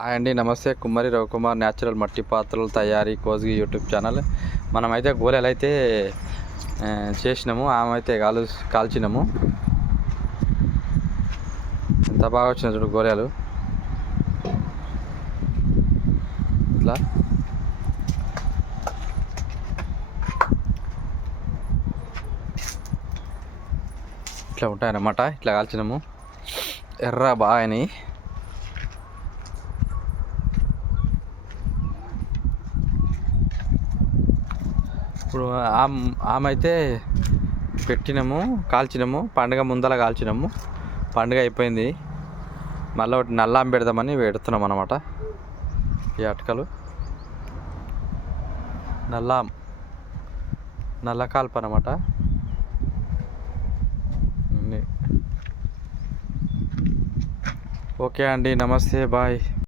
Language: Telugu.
హాయ్ అండి, నమస్తే. కుమ్మరి రవికుమార్ న్యాచురల్ మట్టి పాత్రల తయారీ కోజ్గి యూట్యూబ్ ఛానల్. మనమైతే గోళీలు అయితే చేసినాము. ఆమె అయితే కాల్చినాము. ఎంత బాగా వచ్చినాయి చూడు గోళీలు. ఇట్లా ఇట్లా ఉంటాయన్నమాట. ఇట్లా కాల్చినాము. ఎర్ర బాగా అయినాయి. ఇప్పుడు ఆమె అయితే పెట్టినాము, కాల్చినాము. పండుగ ముందర కాల్చినాము. పండుగ అయిపోయింది. మళ్ళీ ఒకటి నల్లాం పెడదామని పెడుతున్నాం అన్నమాట. ఈ అటకలు నల్ల కాల్పు అన్నమాట. ఓకే అండి, నమస్తే, బాయ్.